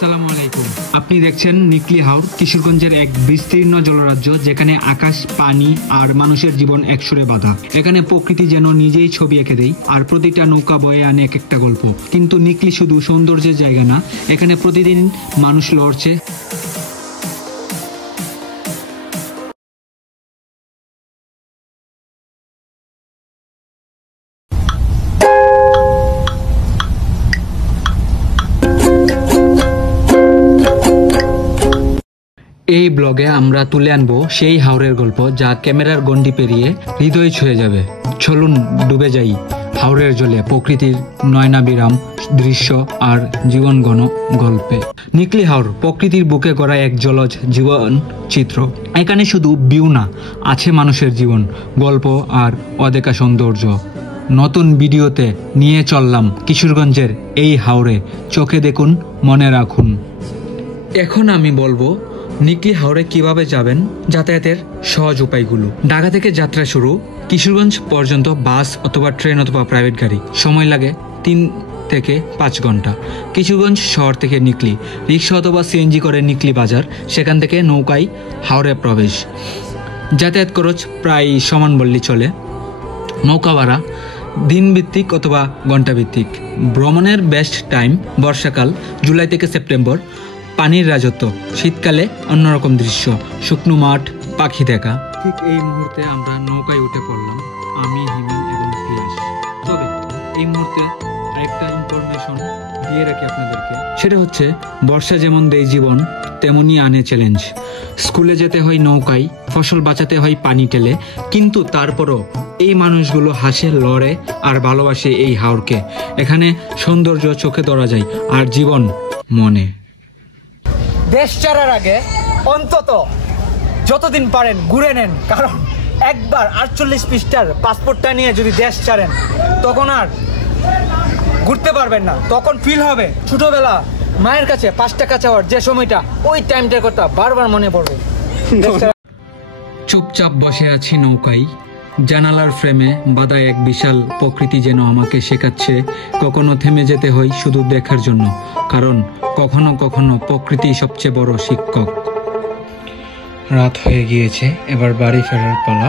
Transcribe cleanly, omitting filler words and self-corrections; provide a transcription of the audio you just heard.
আসসালামু আলাইকুম। আপনি দেখছেন নিকলি হাওর, কিশোরগঞ্জের এক বিস্তীর্ণ জলরাজ্য যেখানে আকাশ, পানি আর মানুষের জীবন একসুরে বাঁধা। এখানে প্রকৃতি যেন নিজেই ছবি এঁকে দেয় আর প্রতিটা নৌকা বয়ে আনে এক একটা গল্প। কিন্তু নিকলি শুধু সৌন্দর্যের জায়গা না, এখানে প্রতিদিন মানুষ লড়ছে। এই ব্লগে আমরা তুলে আনবো সেই হাওরের গল্প যা ক্যামেরার গণ্ডি পেরিয়ে হৃদয় ছুঁয়ে যাবে। চলুন ডুবে যাই হাওরের জলে, প্রকৃতির নয়নাবিরাম দৃশ্য আর জীবন ঘন গল্পে। নিকলি হাওর প্রকৃতির বুকে গড়া এক জলজ জীবন চিত্র। এখানে শুধু ভিউ না, আছে মানুষের জীবন, গল্প আর অদেখা সৌন্দর্য। নতুন ভিডিওতে নিয়ে চললাম কিশোরগঞ্জের এই হাওরে। চোখে দেখুন, মনে রাখুন। এখন আমি বলবো নিকলি হাওরে কিভাবে যাবেন, যাতায়াতের সহজ উপায়গুলো। ঢাকা থেকে যাত্রা শুরু, কিশোরগঞ্জ পর্যন্ত বাস অথবা ট্রেন অথবা প্রাইভেট গাড়ি, সময় লাগে 3 থেকে 5 ঘন্টা। কিশোরগঞ্জ শহর থেকে নিকলি, রিক্সা অথবা সিএনজি করে নিকলি বাজার, সেখান থেকে নৌকায় হাওরে প্রবেশ। যাতায়াত খরচ প্রায় সমান বললেই চলে। নৌকা ভাড়া দিনভিত্তিক অথবা ঘণ্টাভিত্তিক। ভ্রমণের বেস্ট টাইম বর্ষাকাল, জুলাই থেকে সেপ্টেম্বর। পানির রাজত্ব, শীতকালে অন্যরকম দৃশ্য, শুকনো মাঠ, পাখি দেখা। ঠিক এই মুহূর্তে আমরা নৌকায় উঠে পড়লাম, আমি, হিমেল এবং পিয়াস। তবে এই মুহূর্তে আরেকটা ইনফরমেশন দিয়ে রাখি আপনাদেরকে, সেটা হচ্ছে বর্ষা যেমন দেয় জীবন, তেমনই আনে চ্যালেঞ্জ। স্কুলে যেতে হয় নৌকায়, ফসল বাঁচাতে হয় পানি টেলে, কিন্তু তারপরও এই মানুষগুলো হাসে, লড়ে আর ভালোবাসে এই হাওরকে। এখানে সৌন্দর্য চোখে ধরা যায় আর জীবন মনে। দেশ ছাড়ার আগে অন্তত যতদিন পারেন ঘুরে নেন, কারণ একবার 48 পৃষ্ঠার পাসপোর্টটা নিয়ে যদি দেশ ছাড়েন তখন আর ঘুরতে পারবেন না। তখন ফিল হবে ছোটবেলা মায়ের কাছে 5 টাকা চাওয়ার যে সময়টা, ওই টাইমটার কথা বারবার মনে পড়বে। চুপচাপ বসে আছি নৌকায়, জানালার ফ্রেমে বাঁধা এক বিশাল প্রকৃতি যেন আমাকে শেখাচ্ছে কখনো থেমে যেতে হয় শুধু দেখার জন্য, কারণ কখনো কখনো প্রকৃতি সবচেয়ে বড় শিক্ষক। রাত হয়ে গিয়েছে, এবার বাড়ি ফেরার পালা।